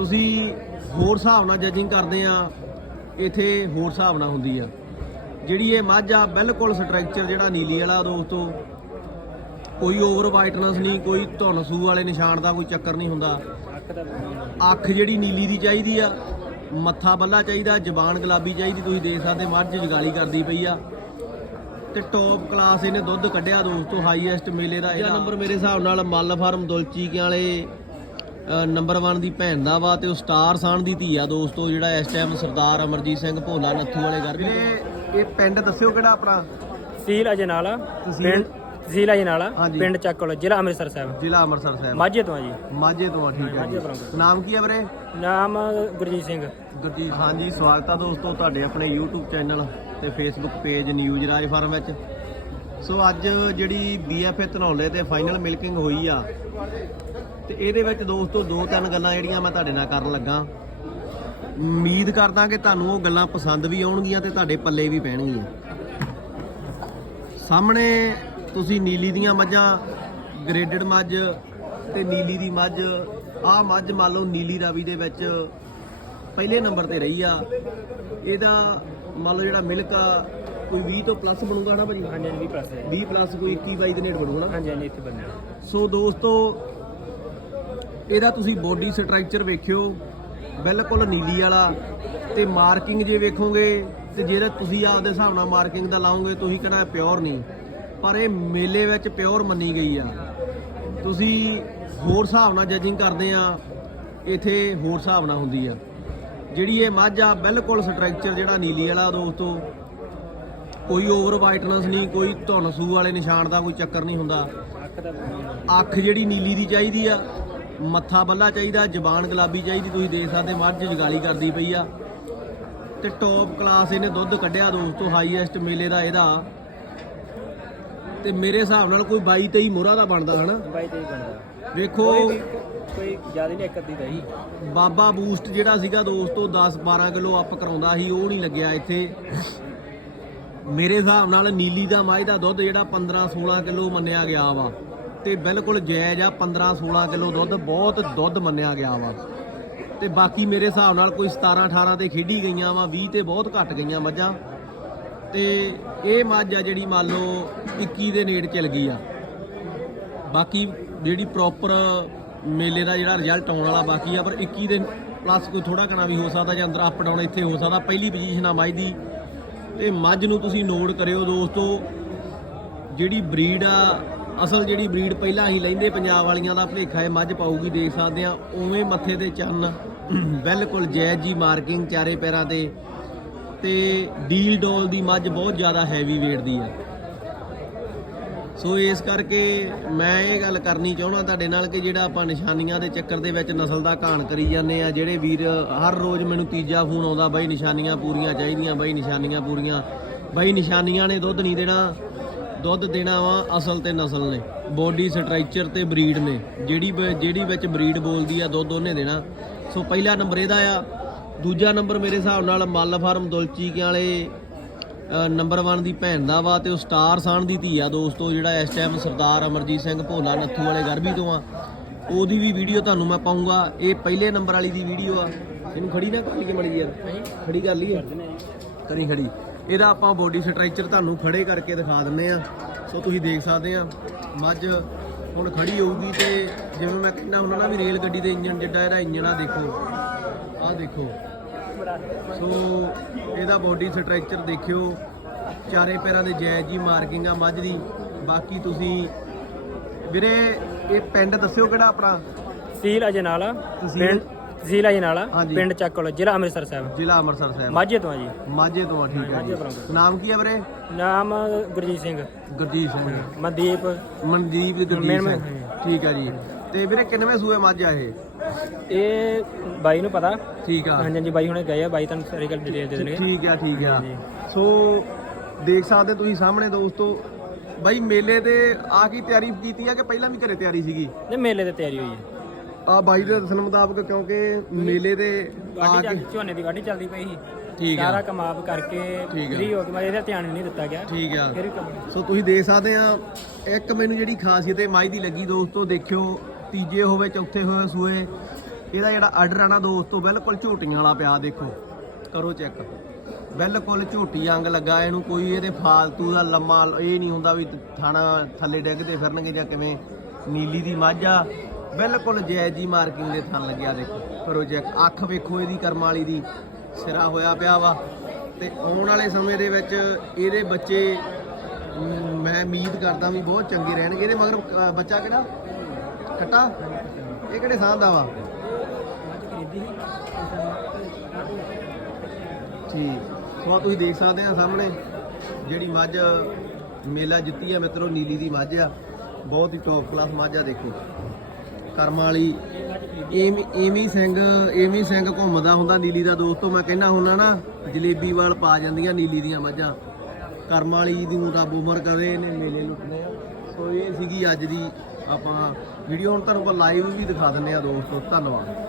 ਤੁਸੀਂ ਹੋਰ ਹਿਸਾਬ ਨਾਲ ਜੱਜਿੰਗ ਕਰਦੇ ਆ ਇਥੇ ਹੋਰ ਹਿਸਾਬ ਨਾਲ ਹੁੰਦੀ ਆ। ਜਿਹੜੀ ਇਹ ਮੱਝ ਆ ਬਿਲਕੁਲ ਸਟਰਕਚਰ ਜਿਹੜਾ ਨੀਲੀ ਵਾਲਾ ਦੋਸਤੋ ਕੋਈ ਓਵਰ ਵਾਈਟਨੈਸ ਨਹੀਂ ਕੋਈ ਧੁੰਨ ਸੂ ਵਾਲੇ ਨਿਸ਼ਾਨ ਦਾ ਕੋਈ ਚੱਕਰ ਨਹੀਂ ਹੁੰਦਾ। ਅੱਖ ਜਿਹੜੀ ਨੀਲੀ ਦੀ ਚਾਹੀਦੀ ਆ ਮੱਥਾ ਬੱਲਾ ਚਾਹੀਦਾ ਜ਼ਬਾਨ ਗੁਲਾਬੀ ਚਾਹੀਦੀ ਤੁਸੀਂ ਦੇਖ ਸਕਦੇ ਮੱਝ ਜਗਾਲੀ ਕਰਦੀ ਪਈ ਆ। ਤੇ ਟੌਪ ਕਲਾਸ ਇਹਨੇ ਦੁੱਧ ਕੱਢਿਆ ਦੋਸਤੋ ਹਾਈਐਸਟ ਮੇਲੇ ਦਾ ਇਹਦਾ। ਨੰਬਰ ਮੇਰੇ ਹਿਸਾਬ ਨਾਲ ਮੱਲ ਫਾਰਮ ਦੁਲਚੀ ਕੇ ਵਾਲੇ ਨੰਬਰ 1 ਦੀ ਭੈਣ ਦਾ ਵਾ ਤੇ ਉਹ ਸਟਾਰ ਸਾਨ ਦੀ ਧੀ ਆ ਦੋਸਤੋ ਜਿਹੜਾ ਇਸ ਟਾਈਮ ਸਰਦਾਰ ਅਮਰਜੀਤ ਸਿੰਘ ਭੋਲਾ ਨੱਥੂ ਵਾਲੇ ਘਰ ਇਹ ਪਿੰਡ ਦੱਸਿਓ ਕਿਹੜਾ ਆਪਣਾ? ਤਹਿਸੀਲ ਅਜਨਾਲਾ? ਪਿੰਡ ਅਜਨਾਲਾ ਹਾਂਜੀ। ਪਿੰਡ ਚੱਕਲ ਜ਼ਿਲ੍ਹਾ ਅੰਮ੍ਰਿਤਸਰ ਸਾਹਿਬ। ਜ਼ਿਲ੍ਹਾ ਅੰਮ੍ਰਿਤਸਰ ਸਾਹਿਬ। ਮਾਝੇ ਤੋਂ ਆ ਜੀ। ਮਾਝੇ ਤੋਂ ਆ, ਠੀਕ ਹੈ ਜੀ। ਨਾਮ ਕੀ ਹੈ ਵੀਰੇ? ਨਾਮ ਗੁਰਜੀਤ ਸਿੰਘ। ਗੁਰਜੀਤ ਹਾਂਜੀ ਸਵਾਗਤ ਆ ਦੋਸਤੋ ਤੁਹਾਡੇ ਆਪਣੇ YouTube ਚੈਨਲ ਤੇ Facebook page news Raj farm ਵਿੱਚ। ਸੋ ਅੱਜ ਜਿਹੜੀ BFA ਧਨੌਲੇ ਤੇ ਫਾਈਨਲ ਮਿਲਕਿੰਗ ਹੋਈ ਆ, ਤੇ ਇਹਦੇ ਵਿੱਚ ਦੋਸਤੋ ਦੋ ਤਿੰਨ ਗੱਲਾਂ ਜਿਹੜੀਆਂ ਮੈਂ ਤੁਹਾਡੇ ਨਾਲ ਕਰਨ ਲੱਗਾ। ਉਮੀਦ ਕਰਦਾ ਕਿ ਤੁਹਾਨੂੰ ਉਹ ਗੱਲਾਂ ਪਸੰਦ ਵੀ ਆਉਣਗੀਆਂ ਤੇ ਤੁਹਾਡੇ ਪੱਲੇ ਵੀ ਪੈਣਗੀਆਂ। ਸਾਹਮਣੇ ਤੁਸੀਂ ਨੀਲੀ ਦੀਆਂ ਮੱਝਾਂ ਗ੍ਰੇਡਡ ਮੱਝ ਤੇ ਨੀਲੀ ਦੀ ਮੱਝ। ਆਹ ਮੱਝ ਮੰਨ ਲਓ ਨੀਲੀ ਰਾਵੀ ਦੇ ਵਿੱਚ ਪਹਿਲੇ ਨੰਬਰ ਤੇ ਰਹੀ ਆ। ਇਹਦਾ ਮੰਨ ਲਓ ਜਿਹੜਾ ਮਿਲਕ ਆ ਕੋਈ 20 ਤੋਂ ਪਲੱਸ ਬਣੂਗਾ ਨਾ ਭਾਜੀ? ਹਾਂਜੀ ਹਾਂਜੀ 20 ਪਲੱਸ ਹੈ। 20 ਪਲੱਸ ਕੋਈ 21 22 ਦੇ ਨੇੜੇ ਬਣੂਗਾ ਨਾ ਹਾਂਜੀ ਹਾਂਜੀ ਇੱਥੇ ਬੰਨਿਆ ਸੋ ਦੋਸਤੋ ਇਹਦਾ ਤੁਸੀਂ ਬੋਡੀ ਸਟਰਕਚਰ ਵੇਖਿਓ ਬਿਲਕੁਲ ਨੀਲੀ ਵਾਲਾ ਤੇ ਮਾਰਕਿੰਗ ਜੇ ਵੇਖੋਗੇ ਤੇ ਜਿਹੜਾ ਤੁਸੀਂ ਆਪਦੇ ਹਿਸਾਬ ਨਾਲ ਮਾਰਕਿੰਗ ਦਾ ਲਾਓਗੇ ਤੁਸੀਂ ਕਹਿੰਦਾ ਪਿਓਰ ਨਹੀਂ। ਪਰ ਇਹ ਮੇਲੇ ਵਿੱਚ ਪਿਓਰ ਮੰਨੀ ਗਈ ਆ। ਤੁਸੀਂ ਹੋਰ ਹਿਸਾਬ ਨਾਲ ਜੱਜਿੰਗ ਕਰਦੇ ਆ ਇਥੇ ਹੋਰ ਹਿਸਾਬ ਨਾਲ ਹੁੰਦੀ ਆ। ਜਿਹੜੀ ਇਹ ਮੱਝ ਆ ਬਿਲਕੁਲ ਸਟਰਕਚਰ ਜਿਹੜਾ ਨੀਲੀ ਵਾਲਾ ਦੋਸਤੋ ਕੋਈ ਓਵਰ ਵਾਈਟਨੈਸ ਨਹੀਂ ਕੋਈ ਧੁੰਨ ਸੂ ਵਾਲੇ ਨਿਸ਼ਾਨ ਦਾ ਕੋਈ ਚੱਕਰ ਨਹੀਂ ਹੁੰਦਾ। ਅੱਖ ਜਿਹੜੀ ਨੀਲੀ ਦੀ ਚਾਹੀਦੀ ਆ ਮੱਥਾ ਬੱਲਾ ਚਾਹੀਦਾ ਜ਼ਬਾਨ ਗੁਲਾਬੀ ਚਾਹੀਦੀ ਤੁਸੀਂ ਦੇਖ ਸਕਦੇ ਮੱਝ ਜਗਾਲੀ ਕਰਦੀ ਪਈ ਆ। ਤੇ ਟੌਪ ਕਲਾਸ ਇਹਨੇ ਦੁੱਧ ਕੱਢਿਆ ਦੋਸਤੋ ਹਾਈਐਸਟ ਮੇਲੇ ਦਾ ਇਹਦਾ। ਤੇ ਮੇਰੇ ਹਿਸਾਬ ਨਾਲ ਕੋਈ 22 23 ਮੋਹਰਾ ਦਾ ਬਣਦਾ ਹਨਾ? ਬਾਈ ਤੇ ਹੀ ਬਣਦਾ। ਵੇਖੋ। ਕੋਈ ਜ਼ਿਆਦਾ ਨਹੀਂ ਇੱਕ ਅੱਧੀ ਦਾ ਹੀ ਬਾਬਾ ਬੂਸਟ ਜਿਹੜਾ ਸੀਗਾ ਦੋਸਤੋ 10 12 ਕਿਲੋ ਅਪ ਕਰਾਉਂਦਾ ਸੀ ਉਹ ਨਹੀਂ ਲੱਗਿਆ ਇੱਥੇ। ਮੇਰੇ ਹਿਸਾਬ ਨਾਲ ਨੀਲੀ ਦਾ ਮਾਝ ਦਾ ਦੁੱਧ ਜਿਹੜਾ 15 16 ਕਿਲੋ ਮੰਨਿਆ ਗਿਆ ਵਾ ਤੇ ਬਿਲਕੁਲ ਜਾਇਜ਼ ਆ 15 16 ਕਿਲੋ ਦੁੱਧ ਬਹੁਤ ਦੁੱਧ ਮੰਨਿਆ ਗਿਆ ਵਾ। ਤੇ ਬਾਕੀ ਮੇਰੇ ਹਿਸਾਬ ਨਾਲ ਕੋਈ 17 18 ਤੇ ਖੇਡੀ ਗਈਆਂ ਵਾ 20 ਤੇ ਬਹੁਤ ਘੱਟ ਗਈਆਂ ਮੱਝਾਂ। ਤੇ ਇਹ ਮੱਝ ਆ ਜਿਹੜੀ ਮੰਨ ਲਓ 21 ਦੇ ਨੇੜ ਚਲ ਗਈ ਆ। ਬਾਕੀ ਜਿਹੜੀ ਪ੍ਰੋਪਰ ਮੇਲੇ ਦਾ ਜਿਹੜਾ ਰਿਜ਼ਲਟ ਆਉਣ ਵਾਲਾ ਬਾਕੀ ਆ, ਪਰ 21 ਦੇ ਪਲੱਸ ਕੋਈ ਥੋੜਾ ਘਣਾ ਵੀ ਹੋ ਸਕਦਾ ਜਾਂ ਅੰਦਰ ਅਪ ਡਾਊਨ ਇੱਥੇ ਹੋ ਸਕਦਾ। ਪਹਿਲੀ ਪੋਜੀਸ਼ਨ ਆ ਮੱਝ ਦੀ। ਤੇ ਮੱਝ ਨੂੰ ਤੁਸੀਂ ਨੋਟ ਕਰਿਓ ਦੋਸਤੋ, ਜਿਹੜੀ ਬਰੀਡ ਆ, ਅਸਲ ਜਿਹੜੀ ਬਰੀਡ ਪਹਿਲਾਂ ਅਸੀਂ ਲੈਂਦੇ ਪੰਜਾਬ ਵਾਲੀਆਂ ਦਾ ਭਲੇਖਾ ਇਹ ਮੱਝ ਪਾਊਗੀ, ਦੇਖ ਸਕਦੇ ਆ, ਉਵੇਂ ਮੱਥੇ ਤੇ ਚੰਨ, ਬਿਲਕੁਲ ਜੈਜ਼ ਜੀ ਮਾਰਕਿੰਗ ਚਾਰੇ ਪੈਰਾਂ ਤੇ ਤੇ ਡੀਲ ਡੋਲ ਦੀ ਮੱਝ ਬਹੁਤ ਜ਼ਿਆਦਾ ਹੈਵੀ weight ਦੀ ਆ। ਸੋ ਇਸ ਕਰਕੇ ਮੈਂ ਇਹ ਗੱਲ ਕਰਨੀ ਚਾਹੁੰਦਾ ਤੁਹਾਡੇ ਨਾਲ ਕਿ ਜਿਹੜਾ ਆਪਾਂ ਨਿਸ਼ਾਨੀਆਂ ਦੇ ਚੱਕਰ ਦੇ ਵਿੱਚ ਨਸਲ ਦਾ ਘਾਣ ਕਰੀ ਜਾਂਦੇ ਆ, ਜਿਹੜੇ ਵੀਰ ਹਰ ਰੋਜ਼ ਮੈਨੂੰ ਤੀਜਾ ਫੋਨ ਆਉਂਦਾ, ਬਾਈ ਨਿਸ਼ਾਨੀਆਂ ਪੂਰੀਆਂ ਚਾਹੀਦੀਆਂ, ਬਾਈ ਨਿਸ਼ਾਨੀਆਂ ਪੂਰੀਆਂ। ਬਾਈ ਨਿਸ਼ਾਨੀਆਂ ਨੇ ਦੁੱਧ ਨਹੀਂ ਦੇਣਾ, ਦੁੱਧ ਦੇਣਾ ਵਾ ਅਸਲ ਤੇ ਨਸਲ ਨੇ। ਬੋਡੀ ਸਟਰਕਚਰ ਤੇ ਬਰੀਡ ਨੇ। ਜਿਹੜੀ ਬ- ਜਿਹੜੀ ਵਿੱਚ ਬਰੀਡ ਬੋਲਦੀ ਆ, ਦੁੱਧ ਉਹਨੇ ਦੇਣਾ। ਸੋ ਪਹਿਲਾ ਨੰਬਰ ਇਹਦਾ ਆ। ਦੂਜਾ ਨੰਬਰ ਮੇਰੇ ਹਿਸਾਬ ਨਾਲ ਮੱਲ ਫਾਰਮ ਦੁਲਚੀ ਕੇ ਵਾਲੇ ਨੰਬਰ 1 ਦੀ ਭੈਣ ਦਾ ਵਾ ਤੇ ਉਹ ਸਟਾਰ ਸਾਨ ਦੀ ਧੀ ਆ ਦੋਸਤੋ ਜਿਹੜਾ ਇਸ ਟਾਈਮ ਸਰਦਾਰ ਅਮਰਜੀਤ ਸਿੰਘ ਭੋਲਾ ਨੱਥੂ ਵਾਲੇ ਗਰਭੀ ਤੋਂ ਆ। ਉਹਦੀ ਵੀ ਵੀਡੀਓ ਤੁਹਾਨੂੰ ਮੈਂ ਪਾਉਂਗਾ। ਇਹ ਪਹਿਲੇ ਨੰਬਰ ਵਾਲੀ ਦੀ ਵੀਡੀਓ ਆ। ਇਹਨੂੰ ਖੜੀ ਨਾ ਕਰ ਲਈਏ ਮੜੀ ਯਾਰ। ਖੜੀ ਕਰ ਲਈਏ। ਕਰੀ ਖੜੀ। ਇਹਦਾ ਆਪਾਂ ਬੋਡੀ ਸਟਰਕਚਰ ਤੁਹਾਨੂੰ ਖੜੇ ਕਰਕੇ ਦਿਖਾ ਦਿੰਨੇ ਆ। ਸੋ ਤੁਸੀਂ ਦੇਖ ਸਕਦੇ ਆ। ਮੱਝ ਹੁਣ ਖੜੀ ਹੋਊਗੀ ਤੇ ਜਿਵੇਂ ਮੈਂ ਕਹਿੰਦਾ ਹੁੰਦਾ ਨਾ ਵੀ ਰੇਲ ਗੱਡੀ ਦੇ ਇੰਜਨ ਜਿੱਡਾ ਇਹਦਾ ਇੰਜਨ ਆ ਦੇਖੋ। ਆਹ ਦੇਖੋ। ਸੋ ਇਹਦਾ ਬੋਡੀ ਸਟਰਕਚਰ ਦੇਖਿਓ। ਚਾਰੇ ਪੈਰਾਂ ਦੇ ਜਾਇਜ਼ ਜੀ ਮਾਰਕਿੰਗ ਆ ਮੱਝ ਦੀ। ਬਾਕੀ ਤੁਸੀਂ ਵੀਰੇ ਇਹ ਪਿੰਡ ਦੱਸਿਓ ਕਿਹੜਾ ਆਪਣਾ? ਤਹਿਸੀਲ ਅਜਨਾਲਾ ਤਹਿਸੀਲ? ਪਿੰਡ ਤਹਿਸੀਲ ਅਜਨਾਲਾ ਹਾਂਜੀ। ਪਿੰਡ ਚੱਕਲ ਜ਼ਿਲ੍ਹਾ ਅੰਮ੍ਰਿਤਸਰ ਸਾਹਿਬ। ਜ਼ਿਲ੍ਹਾ ਅੰਮ੍ਰਿਤਸਰ ਸਾਹਿਬ। ਮਾਝੇ ਤੋਂ ਆ ਜੀ। ਮਾਝੇ ਤੋਂ ਆ ਠੀਕ ਹੈ ਮਾਝੇ ਜੀ ਬਰਾਬਰ। ਨਾਮ ਕੀ ਹੈ ਵੀਰੇ? ਨਾਮ ਗੁਰਜੀਤ ਸਿੰਘ। ਗੁਰਜੀਤ ਸਿੰਘ। ਮਨਦੀਪ। ਮਨਦੀਪ ਗੁਰਜੀਤ ਮੈਂ- ਸਿੰਘ। ਠੀਕ ਆ ਜੀ। ਤੇ ਵੀਰੇ ਕਿੰਨਵੇਂ ਸੂਏ ਮੱਝ ਆ ਇਹ? ਇਹ ਬਾਈ ਨੂੰ ਪਤਾ। ਠੀਕ ਆ। ਹਾਂਜੀ ਹਾਂਜੀ ਬਾਈ ਹੁਣੇ ਗਏ ਆ ਬਾਈ ਤੁਹਾਨੂੰ ਸਾਰੀ ਗੱਲ ਡਿਟੇਲ ਦੇ ਦੇਣਗੇ। ਠੀਕ ਆ ਠੀਕ ਆ। ਹਾਂਜੀ। ਸੋ ਦੇਖ ਸਕਦੇ ਤੁਸੀਂ ਸਾਹਮਣੇ ਦੋਸਤੋ ਬਾਈ ਮੇਲੇ ਤੇ ਆ ਕੀ ਤਿਆਰੀ ਕੀਤੀ ਆ ਕਿ ਪਹਿਲਾਂ ਵੀ ਘਰੇ ਤਿਆਰੀ ਸੀਗੀ? ਨੇ ਮੇਲੇ ਦੀ ਤਿਆਰੀ ਹੋਈ ਹੈ ਆ ਬਾਈ ਦੇ ਦੱਸਣ ਮੁਤਾਬਕ ਕਿਉਂਕਿ ਮੇਲੇ ਤੇ ਆ ਗਾਡੀ ਕੇ ਚੱਲ- ਝੋਨੇ ਦੀ ਗਾਡੀ ਚੱਲਦੀ ਪਈ ਸੀ। ਠੀਕ ਆ। ਸਾਰਾ ਕਮਾਪ ਕਰਕੇ ਠੀਕ ਆ। ਫ੍ਰੀ ਹੋ ਕੇ ਮੈਂ ਇਹਦਾ ਧਿਆਨ ਨਹੀਂ ਦਿੱਤਾ ਗਿਆ। ਠੀਕ ਆ। ਫਿਰ ਕੰਮ- ਸੋ ਤੁਸੀਂ ਦੇਖ ਸਕਦੇ ਆ ਇੱਕ ਮੈਨੂੰ ਜਿਹੜੀ ਖਾਸੀਅਤ ਇਹ ਮਾਈ ਦੀ ਲੱਗੀ ਦੋਸਤੋ ਦੇਖਿਓ ਤੀਜੇ ਹੋਵੇ, ਚੌਥੇ ਹੋਵੇ, ਸੂਏ, ਇਹਦਾ ਜਿਹੜਾ ਆਰਡਰ ਆ ਨਾ ਦੋਸਤੋ ਬਿਲਕੁਲ ਝੋਟੀਆਂ ਵਾਲਾ ਪਿਆ, ਦੇਖੋ। ਕਰੋ ਚੈੱਕ। ਬਿਲਕੁਲ ਝੋਟੀ ਅੰਗ ਲੱਗਾ, ਇਹਨੂੰ ਕੋਈ ਇਹਦੇ ਫਾਲਤੂ ਦਾ ਲੰਮਾ, ਇਹ ਨਹੀਂ ਹੁੰਦਾ ਵੀ ਥਾਣਾ ਥੱਲੇ ਡਿੱਗਦੇ ਫਿਰਨਗੇ ਜਾਂ ਕਿਵੇਂ। ਨੀਲੀ ਦੀ ਮੱਝ ਆ, ਬਿਲਕੁਲ ਜਾਇਜ਼ ਜੀ ਮਾਰਕਿੰਗ ਦੇ ਥਣ ਲੱਗਿਆ, ਦੇਖੋ। ਕਰੋ ਚੈੱਕ। ਅੱਖ ਵੇਖੋ ਇਹਦੀ, ਕਰਮ ਵਾਲੀ ਦੀ। ਸਿਰਾ ਹੋਇਆ ਪਿਆ ਵਾ। ਤੇ ਆਉਣ ਵਾਲੇ ਸਮੇਂ ਦੇ ਵਿੱਚ ਇਹਦੇ ਬੱਚੇ ਮੈਂ ਉਮੀਦ ਕਰਦਾ ਵੀ ਬਹੁਤ ਚੰਗੇ ਰਹਿਣਗੇ। ਇਹਦੇ ਮਗਰ ਬੱਚਾ ਕਿਹੜਾ? ਕੱਟਾ ਇਹ ਕਿਹੜੇ ਸਾਹ ਦਾ ਵਾ? ਠੀਕ। ਸੋ ਤੁਸੀਂ ਦੇਖ ਸਕਦੇ ਆ ਸਾਹਮਣੇ, ਜਿਹੜੀ ਮੱਝ ਮੇਲਾ ਜਿੱਤੀ ਆ, ਮਿੱਤਰੋ, ਨੀਲੀ ਦੀ ਮੱਝ ਆ। ਬਹੁਤ ਹੀ ਟੌਪ ਕਲਾਸ ਮੱਝ ਆ, ਦੇਖੋ। ਕਰਮ ਵਾਲੀ ਐਵੇਂ ਸਿੰਘ ਐਵੇਂ ਸਿੰਘ ਘੁੰਮਦਾ ਹੁੰਦਾ ਨੀਲੀ ਦਾ ਦੋਸਤੋ। ਮੈਂ ਕਹਿੰਦਾ ਹੁੰਦਾ ਨਾ, ਜਲੇਬੀ ਵਾਲ ਪਾ ਜਾਂਦੀਆਂ ਨੀਲੀ ਦੀਆਂ ਮੱਝਾਂ। ਕਰਮ ਵਾਲੀ ਦੀ ਨੂੰ ਰੱਬ ਉਮਰ ਕਰੇ, ਇਹਨੇ ਮੇਲੇ ਲੁੱਟਨੇ ਆ। ਸੋ ਇਹ ਸੀਗੀ ਅੱਜ ਦੀ ਆਪਾਂ ਵੀਡੀਓ ਹੁਣ ਤੁਹਾਨੂੰ ਲਾਈਵ ਵੀ ਦਿਖਾ ਦਿੰਨੇ ਆ ਦੋਸਤੋ ਧੰਨਵਾਦ।